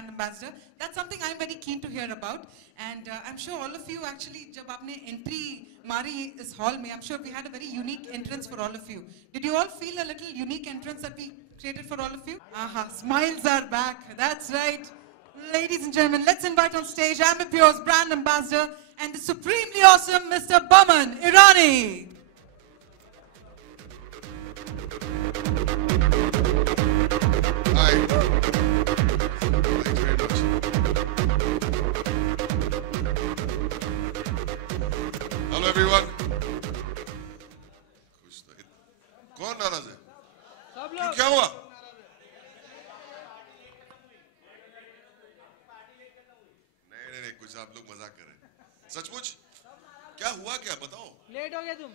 brand ambassador. That's something I'm very keen to hear about. And I'm sure all of you actually, jab aapne entry mari is hall mein, I'm sure we had a very unique entrance for all of you. Did you all feel a little unique entrance that we created for all of you? Aha, smiles are back. That's right. Ladies and gentlemen, let's invite on stage Ambipure's brand ambassador and the supremely awesome Mr. Boman Irani. Hi. Thank you very much. Hello everyone. कौन नाराज है? सब लोग। क्या हुआ? नहीं कुछ आप लोग मजाक कर रहे हैं। सचमुच? क्या हुआ क्या बताओ? लेट हो गए तुम।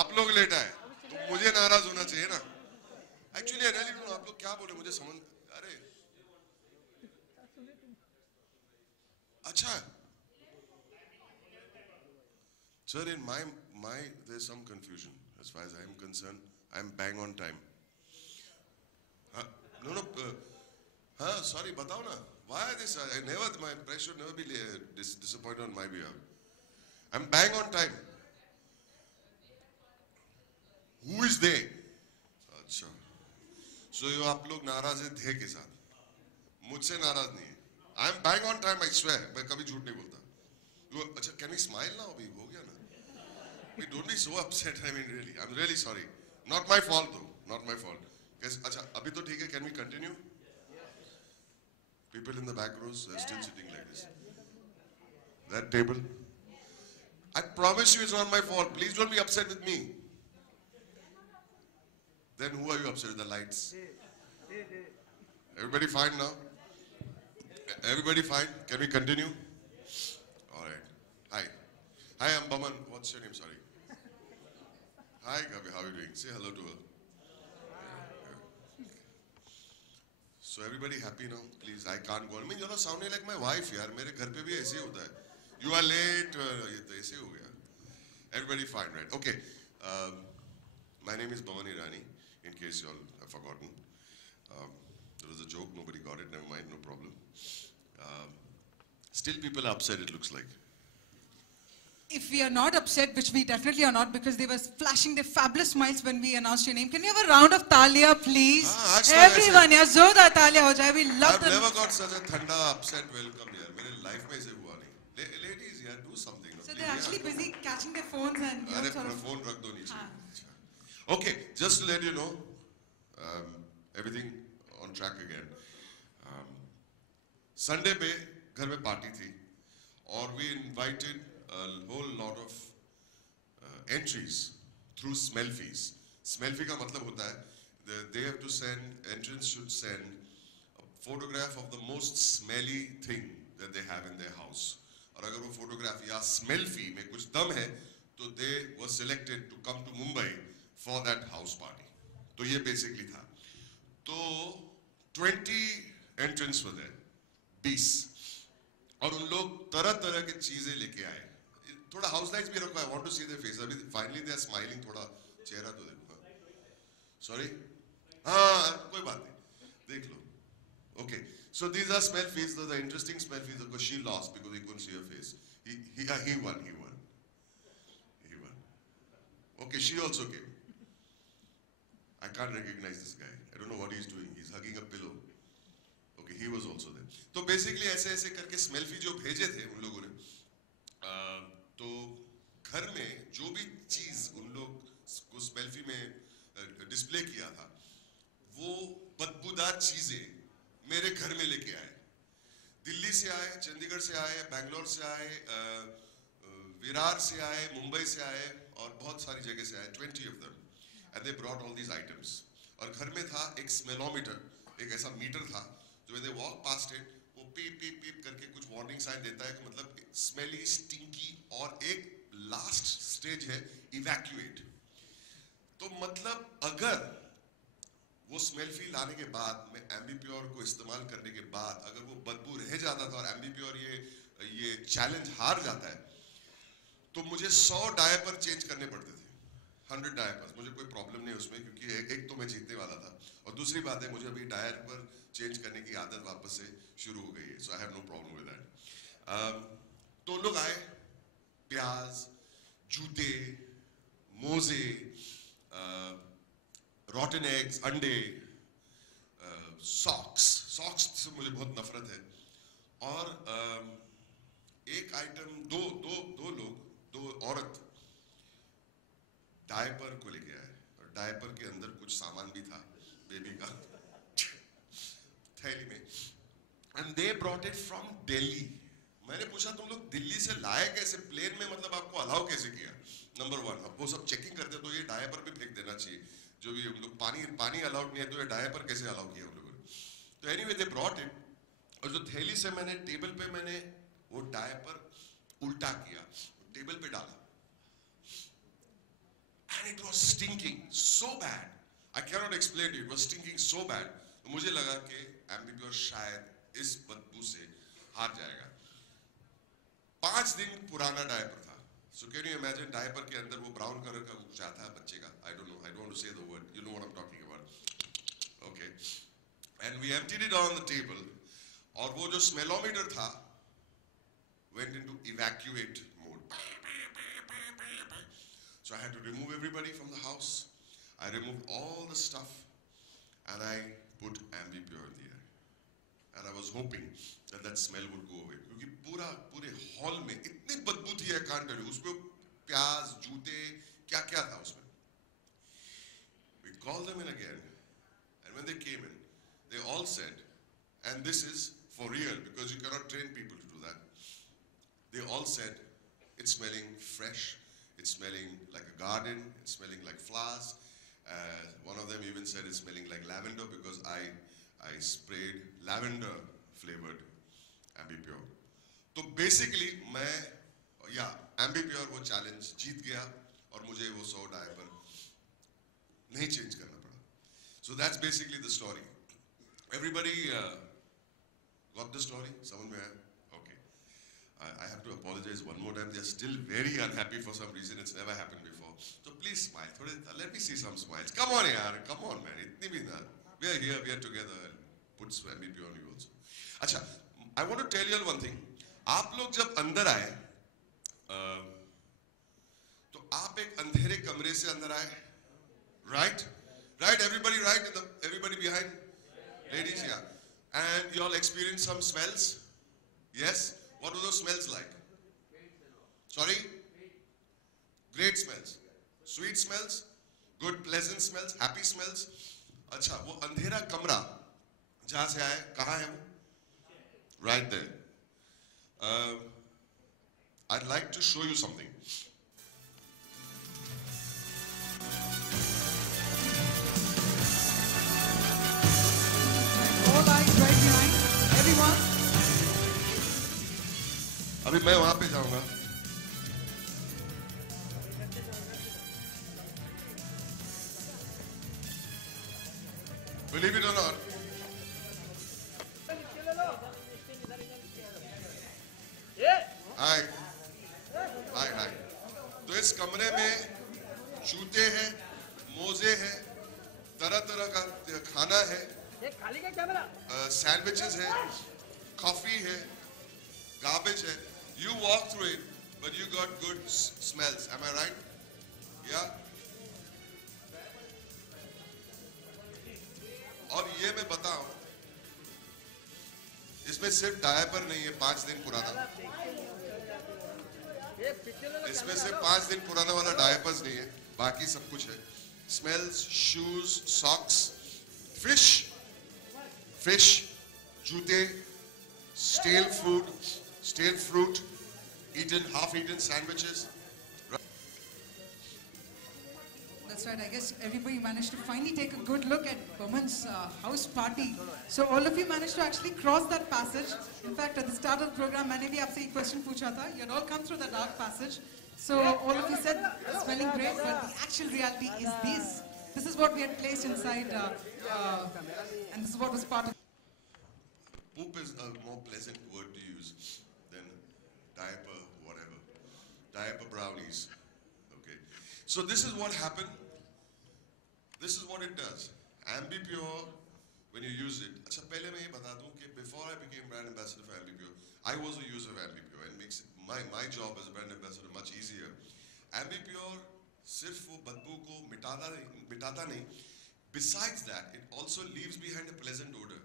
आप लोग लेट आए तो मुझे नाराज होना चाहिए ना। Actually I really don't know आप लोग क्या बोले मुझे समझ अरे अच्छा sir in my there's some confusion as far as I am concerned. I am bang on time. No sorry बताओ ना why this I never my press should never be disappointed on my behalf. I'm bang on time. Who is they? अच्छा so you आप लोग नाराज हैं थे के साथ मुझसे नाराज नहीं है I am bang on time I swear मैं कभी झूठ नहीं बोलता अच्छा can we smile now अभी हो गया ना don't be so upset I mean really I'm really sorry not my fault though not my fault अच्छा अभी तो ठीक है can we continue people in the back rows are still sitting like this that table I promise you it's not my fault please don't be upset with me. Then who are you upset with? The lights? Everybody fine now? Everybody fine? Can we continue? Alright. Hi. Hi, I'm Boman. What's your name? Sorry. Hi, Gabi. How are you doing? Say hello to her. So everybody happy now? Please, I can't go on. I mean, you're not sounding like my wife, yaar. मेरे घर पे भी ऐसे ही होता है. You are late. ये तो ऐसे हो गया. Everybody fine, right? Okay. My name is Boman Irani. In case you all have forgotten, there was a joke, nobody got it, never mind, no problem. Still people are upset, it looks like. If we are not upset, which we definitely are not, because they were flashing their fabulous smiles when we announced your name. Can you have a round of talia, please? Everyone, yeah, zordar talia ho jaye. We love them. I've never got such a thanda, upset welcome here. मेरे life में ऐसे हुआ नहीं. Ladies, yeah, do something. So they're actually busy catching their phones and. अरे phone रख दो नीचे. Okay, just to let you know, everything on track again. Sunday पे घर में party थी, और we invited a whole lot of entries through smell fees. Smell fee का मतलब होता है, they have to send, entrants should send a photograph of the most smelly thing that they have in their house. और अगर वो photograph या smell fee में कुछ दम है, तो they were selected to come to Mumbai for that house party. तो ये basically था. तो 20 entrants were there, 20. और उन लोग तरह-तरह के चीजें लेके आए. थोड़ा house lights भी रखो. I want to see their face. अभी finally they are smiling. थोड़ा चेहरा तो देखो. Sorry? हाँ, कोई बात नहीं. देख लो. Okay. So these are smell fees. Those are interesting smell fees because she lost because we couldn't see her face. He won. Okay, she also came. I can't recognize this guy. I don't know what he's doing. He's hugging a pillow. Okay, he was also there. तो basically ऐसे करके smell fee जो भेजे थे उन लोगों ने, तो घर में जो भी चीज उन लोग को smell fee में display किया था, वो बदबूदार चीजें मेरे घर में लेके आए. दिल्ली से आए, चंडीगढ़ से आए, बैंगलोर से आए, विरार से आए, मुंबई से आए, और बहुत सारी जगह से आए. 20 of them. And they brought all these items. और घर में था एक स्मेलोमीटर, एक ऐसा मीटर था जो when they walk past it, वो पीप पीप पीप करके कुछ वार्निंग साइन देता है कि मतलब स्मेली, स्टिंकी, और एक लास्ट स्टेज है इवैक्यूएट. तो मतलब अगर वो स्मेल फी लाने के बाद में एम्बीप्योर को इस्तेमाल करने के बाद अगर वो बदबू रह जाता था और एम्बीप्योर ये चैलेंज हार जाता है, तो मुझे 100 डायपर चेंज करने पड़ते थे. 100 डायपर्स, मुझे कोई प्रॉब्लम नहीं उसमें, क्योंकि एक तो मैं जीतने वाला था, और दूसरी बात है मुझे अभी डायपर चेंज करने की आदत वापस से शुरू हो गई है, so I have no problem with that. तो लोग आए, प्याज, जूते, मोजे, रॉटन एग्स, अंडे, सॉक्स से मुझे बहुत नफरत है, और एक आइटम, दो औरत डायपर को लेके आए, और डायपर के अंदर कुछ सामान भी था बेबी का थैली में, and they brought it from Delhi. मैंने पूछा तुम लोग दिल्ली से लाए कैसे, प्लेन में, मतलब आपको अलाउ कैसे किया? नंबर वन, अब वो सब चेकिंग करते तो ये डायपर भी फेंक देना चाहिए, जो भी हम लोग पानी अलाउड नहीं है, तो ये डायपर कैसे अलाउ किया हम लोगों ने? तो एनीवे दे ब्रॉट इट, और जो थैली से मैंने टेबल पे मैंने वो डायपर उल्टा किया, टेबल पे डाला, and it was stinking so bad, I cannot explain it was stinking so bad, तो मुझे लगा कि एम्बिप्योर शायद इस बदबू से हार जाएगा। 5 दिन पुराना डायपर था, so can you imagine, diaper के अंदर वो ब्राउन कलर का कुछ आता है बच्चे का, I don't know, I don't want to say the word, you know what I'm talking about, okay, and we emptied it on the table, और वो जो स्मेलोमीटर था went into evacuate mode, so I had to remove everybody from the house. I removed all the stuff and I put Ambipure there, and I was hoping that that smell would go away, क्योंकि पूरे hall में इतनी बदबू थी, I can't tell you, उसमें प्याज, जूते, क्या क्या था उसमें। We called them in again, and when they came in, they all said, and this is for real because you cannot train people to do that, they all said, it's smelling fresh, it's smelling like a garden, it's smelling like flowers. One of them even said it's smelling like lavender because I sprayed lavender flavored Ambipure. तो basically मैं Ambipure वो challenge जीत गया, और मुझे वो 100 diaper नहीं change करना पड़ा. So that's basically the story. Everybody got the story? समझ में आया? Okay. I have to apologize one more time. They are still very unhappy for some reason. It's never happened before. So please smile. Let me see some smiles. Come on, yaar. Come on, man. Itni bhi na. We are here. We are together. Put MVP on you also. अच्छा, I want to tell you all one thing. आप लोग जब अंदर आए, तो आप एक अंधेरे कमरे से अंदर आए, right? Right? Everybody right? Everybody behind? Ladies, yeah. And you all experienced some smells? Yes? What were those smells like? Sorry? Great smells. Sweet smells? Good, pleasant smells? Happy smells? अच्छा, वो अंधेरा कमरा जहाँ से आए, कहाँ है वो? Right there. I'd like to show you something. All eyes right behind. Everyone. अभी मैं वहां पे जाऊंगा. Believe it or not, हाय. तो इस कमरे में जूते हैं, मोजे हैं, तरह तरह का खाना है, सैंडविचेस है, कॉफी है, garbage है. You walk through it, but you got good smells. Am I right? Yeah. और ये मैं बताऊं, इसमें सिर्फ डायपर नहीं है 5 दिन पुराना. इसमें सिर्फ 5 दिन पुराना वाला डायपर्स नहीं है, बाकी सब कुछ है. Smells, shoes, socks, fish, जूते, stale fruit, half-eaten sandwiches. That's right. I guess everybody managed to finally take a good look at Boman's house party. So all of you managed to actually cross that passage. In fact, at the start of the program, मैंने भी आपसे एक question पूछा था. You had all come through the dark passage. So all of you said smelling great, but the actual reality is this. This is what we had placed inside, and this is what was part of. Poop is a more pleasant word to use than diaper, whatever. Diaper brownies. Okay. So this is what happened. This is what it does. Ambipure, when you use it. अच्छा पहले मैं ये बता दूं कि before I became brand ambassador for Ambipure, I was a user of Ambipure and makes my job as a brand ambassador much easier. Ambipure सिर्फ वो बदबू को मिटाता नहीं. Besides that, it also leaves behind a pleasant odor.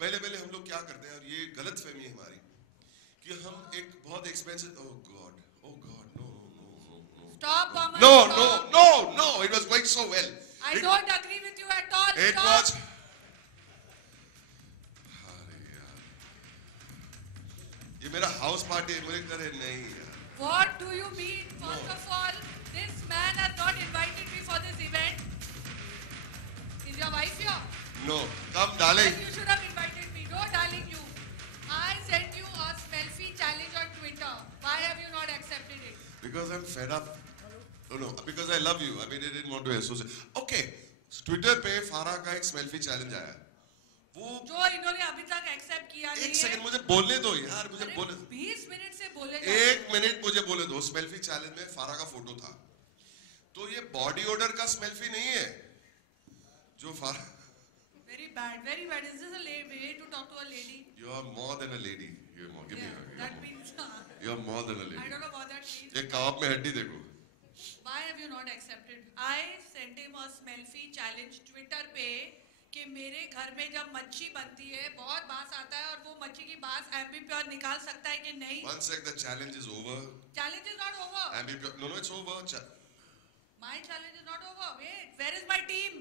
पहले हम लोग क्या करते हैं और ये गलत फहमी है हमारी कि हम एक बहुत expensive oh God no Stop, Aman, no stop. no it was going so well. I don't agree with you at all. It Stop. was अरे यार ये मेरा हाउस पार्टी है मुझे करे नहीं यार. What do you mean? First of all, this man has not invited me for this event. Is your wife here? No, come darling. Then you should have invited me. No, darling, you. I sent you a selfie challenge on Twitter. Why have you not accepted it? Because I'm fed up. No, because I love you. I mean, I didn't want to associate. Okay, Twitter पे फारा का एक selfie challenge आया. वो जो इन्होंने अभी तक एक्सेप्ट किया नहीं है. एक सेकंड मुझे बोलने दो यार, मुझे बोलने. 20 मिनट से बोले. एक मिनट मुझे बोले दो. सेल्फी चैलेंज में फारा का फोटो था. तो ये बॉडी ओडर का सेल्फी नहीं है. जो फारा. Very bad, very bad. Is this a way to talk to a lady? You are more than a lady. You're more. Give me a. That means. You're more than a lady. I don't know what that means. एक कबाब में हड्डी देखो. Why have you not accepted? I sent him a selfie challenge Twitter पे कि मेरे घर में जब मच्छी बनती है बहुत बास आता है और वो मच्छी की बास Ambipure निकाल सकता है कि नहीं? One sec, the challenge is over. Challenge is not over. Ambipure, no, it's over. My challenge is not over. Wait, where is my team?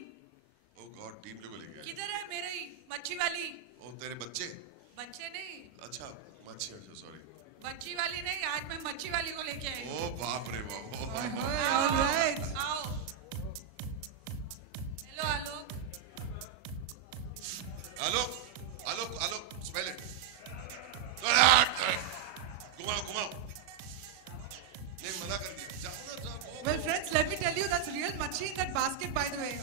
Oh God, team को लेके. किधर है मेरी मच्छी वाली? Oh, तेरे बच्चे? बच्चे नहीं. अच्छा, मच्छी अच्छा, sorry. बच्ची वाली नहीं, आज मैं मच्छी वाली को लेके आई. Oh बाप रे बाप. All right. आओ. Hello, smell it. घुमाओ. नहीं मना कर दिया. जाओ. Well, friends, let me tell you that's real machi in that basket, by the way.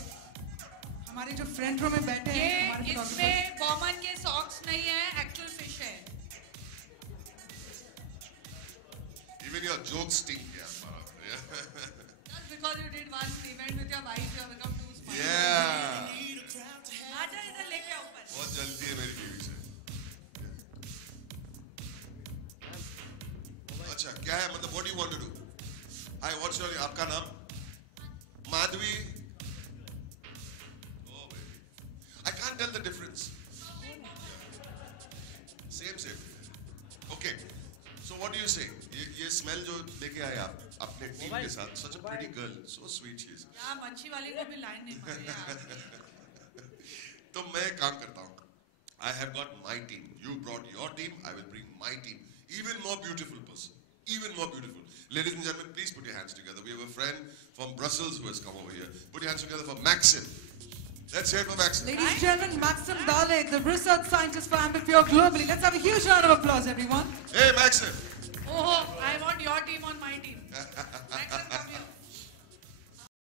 हमारे जो फ्रंट रो में बैठे हैं ये हमारे इसमें बॉमन के सॉक्स नहीं है, एक्चुअल फिश है. Even your jokes stink, yeah. Just because you did one event with your wife, you have become too smart. Yeah. आजा इधर लेके आओ ऊपर. बहुत जल्दी है मेरी बीवी से. अच्छा क्या है मतलब what do you want to do? Hi, what's your आपका नाम? Madhavi. Oh baby. I can't tell the difference. Same. Okay. So what do you say? ये smell जो लेके आए आप अपने टीम के साथ. Such a pretty girl, so sweet she is. यार मच्छी वाली को भी लाइन नहीं मारी यार. तो मैं काम करता हूँ. I have got my team. You brought your team. I will bring my team. Even more beautiful person. Even more beautiful. Ladies and gentlemen, please put your hands together. We have a friend from Brussels who has come over here. Put your hands together for Maxim. Let's hear it for Maxim. Ladies and gentlemen, Maxim Dalek, the research scientist for Ambipure globally. Let's have a huge round of applause, everyone. Hey, Maxim. Oh, I want your team on my team. Maxim, come